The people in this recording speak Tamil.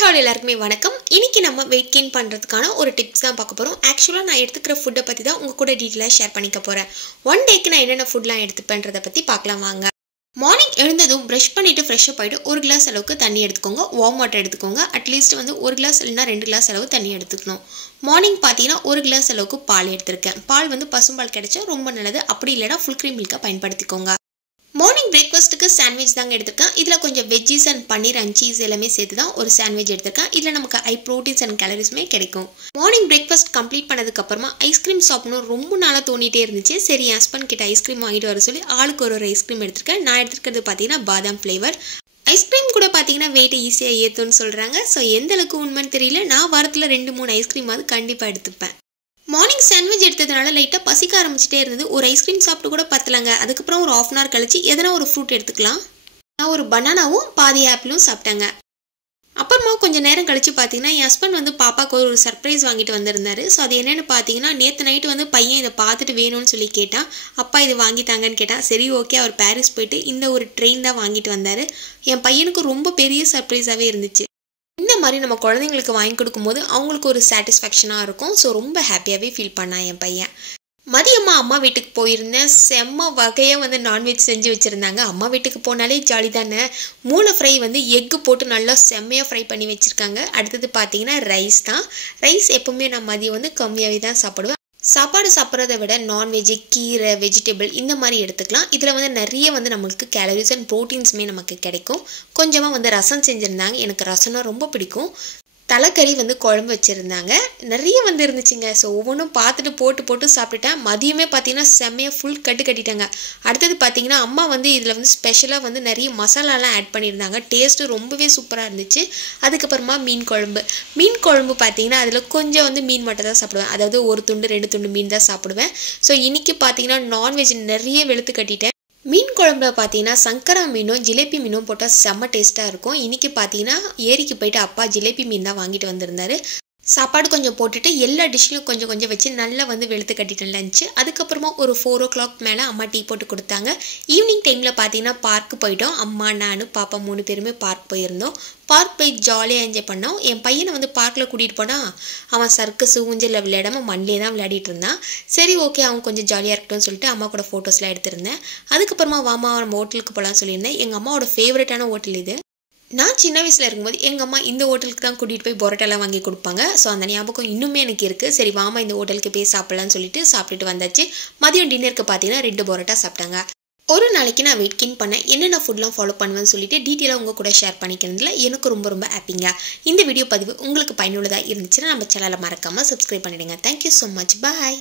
ஹாய் எல்லாருக்குமே வணக்கம். இன்னைக்கு நம்ம வெயிட் கெயின் பண்றதுக்கான ஒரு டிப்ஸ் தான் பார்க்க போறோம். ஆக்சுவலா நான் எடுத்துக்கிற ஃபுட்டை பத்தி தான் உங்க கூட டீடைலா ஷேர் பண்ணிக்க போறேன். ஒன் டேக்கு நான் என்னென்ன ஃபுட்லாம் எடுத்துப்பேன்றதை பத்தி பார்க்கலாம் வாங்க. மார்னிங் எழுந்ததும் ப்ரஷ் பண்ணிட்டு ஃப்ரெஷ் அப் ஆகிட்டு ஒரு கிளாஸ் அளவுக்கு தண்ணி எடுத்துக்கோங்க. வார்ம் வாட்டர் எடுத்துக்கோங்க. அட்லீஸ்ட் ஒரு கிளாஸ் இல்லைனா 2 கிளாஸ் அளவு தண்ணி எடுத்துக்கணும். மார்னிங் பார்த்தீங்கன்னா ஒரு கிளாஸ் அளவுக்கு பால் எடுத்திருக்கேன். பால் பசும்பால் கிடைச்சா ரொம்ப நல்லது. அப்படி இல்லைனா ஃபுல் க்ரீம் மில்கை பயன்படுத்திக்கோங்க. மார்னிங் பிரேக்ஃபாஸ்ட்டுக்கு சாண்ட்விச் தாங்க எடுத்திருக்கேன். இதில் கொஞ்சம் veggies and paneer and cheese எல்லாமே சேர்த்து தான் ஒரு சாண்ட்விச் எடுத்திருக்கேன். இதில் நமக்கு ஹை ப்ரோட்டீன்ஸ் அண்ட் கேலரிஸுமே கிடைக்கும். மார்னிங் பிரேக்ஃபாஸ்ட் கம்ப்ளீட் பண்ணதுக்கப்புறமா ஐஸ்கிரீம் சாப்பிடணும் ரொம்ப நாளாக தோணிட்டே இருந்துச்சு. சரி என் ஹஸ்பண்ட் கிட்ட ஐஸ்கிரீம் வாங்கிட்டு வர சொல்லி ஆளுக்கு ஒரு ஐஸ்கிரீம் எடுத்திருக்கேன். நான் எடுத்துக்கிறது பார்த்தீங்கன்னா பாதாம் ஃப்ளேவர். ஐஸ்கிரீம் கூட பார்த்தீங்கன்னா வெயிட்டை ஈஸியாக ஏற்றுன்னு சொல்கிறாங்க. ஸோ எந்த அளவுக்கு உண்மைன்னு தெரியல. நான் வாரத்தில் 2-3 ஐஸ்கிரீமாவது கண்டிப்பாக எடுத்துப்பேன். மார்னிங் சாண்ட்விச் எடுத்ததுனால லைட்டாக பசிக்க ஆரம்பிச்சிட்டே இருந்தது. ஒரு ஐஸ்கிரீம் சாப்பிட்டு கூட பத்தலைங்க. அதுக்கப்புறம் ஒரு 1/2 hour கழிச்சு எதனா ஒரு ஃப்ரூட் எடுத்துக்கலாம். நான் ஒரு பனானாவும் பாதி ஆப்பிளும் சாப்பிட்டேங்க. அப்புறமா கொஞ்சம் நேரம் கழிச்சு பார்த்தீங்கன்னா என் ஹஸ்பண்ட் பாப்பாவுக்கு ஒரு சர்ப்ரைஸ் வாங்கிட்டு வந்திருந்தாரு. ஸோ அது என்னென்னு பார்த்தீங்கன்னா நேற்று நைட்டு பையன் இதை பார்த்துட்டு வேணும்னு சொல்லி கேட்டான். அப்பா இது வாங்கிட்டாங்கன்னு கேட்டான். சரி ஓகே, அவர் பாரிஸ் போயிட்டு இந்த ஒரு ட்ரெயின் தான் வாங்கிட்டு வந்தார். என் பையனுக்கு ரொம்ப பெரிய சர்ப்ரைஸாகவே இருந்துச்சு. இந்த மாதிரி நம்ம குழந்தைங்களுக்கு வாங்கி கொடுக்கும்போது அவங்களுக்கு ஒரு சாட்டிஸ்ஃபேக்ஷனாக இருக்கும். ஸோ ரொம்ப ஹாப்பியாகவே ஃபீல் பண்ணான் என் பையன். மதியமாக அம்மா வீட்டுக்கு போயிருந்தேன். செம்ம வகையாக நான்வெஜ் செஞ்சு வச்சுருந்தாங்க. அம்மா வீட்டுக்கு போனாலே ஜாலி தானே. மூளை ஃப்ரை எக்கு போட்டு நல்லா செம்மையாக ஃப்ரை பண்ணி வச்சுருக்காங்க. அடுத்தது பார்த்தீங்கன்னா ரைஸ் தான். ரைஸ் எப்போவுமே நான் மதியம் கம்மியாகவே தான் சாப்பிடுவேன். சாப்பாடு சாப்பிட்றத விட நான்வெஜ்ஜு, கீரை, வெஜிடபிள் இந்த மாதிரி எடுத்துக்கலாம். இதில் நிறைய நம்மளுக்கு கேலரிஸ் அண்ட் ப்ரோட்டீன்ஸுமே நமக்கு கிடைக்கும். கொஞ்சமாக ரசம் செஞ்சுருந்தாங்க. எனக்கு ரசம்னா ரொம்ப பிடிக்கும். தலைக்கறி குழம்பு வச்சுருந்தாங்க. நிறைய இருந்துச்சுங்க. ஸோ ஒவ்வொன்றும் பார்த்துட்டு போட்டு சாப்பிட்டுட்டேன். மதியமே பார்த்தீங்கன்னா செம்மையாக ஃபுல் கட்டிட்டாங்க. அடுத்தது பார்த்தீங்கன்னா அம்மா இதில் ஸ்பெஷலாக நிறைய மசாலாலாம் ஆட் பண்ணியிருந்தாங்க. டேஸ்ட்டு ரொம்பவே சூப்பராக இருந்துச்சு. அதுக்கப்புறமா மீன் குழம்பு பார்த்தீங்கன்னா அதில் கொஞ்சம் மீன் மட்டும் தான் சாப்பிடுவேன். அதாவது 1 துண்டு 2 துண்டு மீன் தான் சாப்பிடுவேன். ஸோ இன்றைக்கி பார்த்தீங்கன்னா நான்வெஜ் நிறைய வெளுத்து கட்டிட்டேன். மீன் குழம்புல பார்த்தீங்கன்னா சங்கரா மீனும் ஜிலேபி மீனும் போட்டால் செம்ம டேஸ்ட்டாக இருக்கும். இன்றைக்கி பார்த்தீங்கன்னா ஏரிக்கு போயிட்டு அப்பா ஜிலேபி மீன் தான் வாங்கிட்டு வந்திருந்தாரு. சாப்பாடு கொஞ்சம் போட்டுட்டு எல்லா டிஷ்லையும் கொஞ்சம் வச்சு நல்லா வெளுத்து கட்டிட்டேன் லஞ்சு. அதுக்கப்புறமா ஒரு 4 o'clock மேலே அம்மா டீ போட்டு கொடுத்தாங்க. ஈவினிங் டைமில் பார்த்தீங்கன்னா பார்க்கு போயிட்டோம். அம்மா, நான், பாப்பா 3 பேருமே பார்க் போயிருந்தோம். பார்க் போய் ஜாலியாக என்ஜாய் பண்ணோம். என் பையனை பார்க்கில் கூட்டிகிட்டு போனால் அவன் சர்க்கஸ் ஊஞ்சலில் விளையாடாமல் மண்ணிலே தான் விளையாடிட்டு இருந்தான். சரி ஓகே, அவன் கொஞ்சம் ஜாலியாக இருக்கட்டும்னு சொல்லிட்டு அம்மா கூட ஃபோட்டோஸ்லாம் எடுத்திருந்தேன். அதுக்கப்புறமா வாமா நம்ம ஹோட்டலுக்கு போகலான்னு சொல்லியிருந்தேன். எங்கள் அம்மாவோட ஃபேவரட்டான ஹோட்டல் இது. நான் சின்ன வயசில் இருக்கும்போது எங்கள் அம்மா இந்த ஹோட்டலுக்கு தான் கூட்டிகிட்டு போய் பரோட்டாலாம் வாங்கி கொடுப்பாங்க. ஸோ அந்த ஞாபகம் இன்னுமே எனக்கு இருக்குது. சரி வாமா இந்த ஹோட்டலுக்கு போய் சாப்பிட்லான்னு சொல்லிட்டு சாப்பிட்டுட்டு வந்தாச்சு. மதியம் டின்னருக்கு பார்த்தீங்கன்னா 2 பரோட்டா சாப்பிட்டாங்க. ஒரு நாளைக்கு நான் வெயிட் கெயின் பண்ணேன், என்னென்ன ஃபுட்லாம் ஃபாலோ பண்ணுவேன்னு சொல்லிட்டு டீட்டெயிலாக உங்கள் கூட ஷேர் பண்ணிக்கிறதுல எனக்கு ரொம்ப ஹாப்பிங்க. இந்த வீடியோ பதிவு உங்களுக்கு பயனுள்ளதாக இருந்துச்சுன்னா நம்ம சேனலை மறக்காமல் சப்ஸ்கிரைப் பண்ணிவிடுங்க. Thank you so much. பாய்.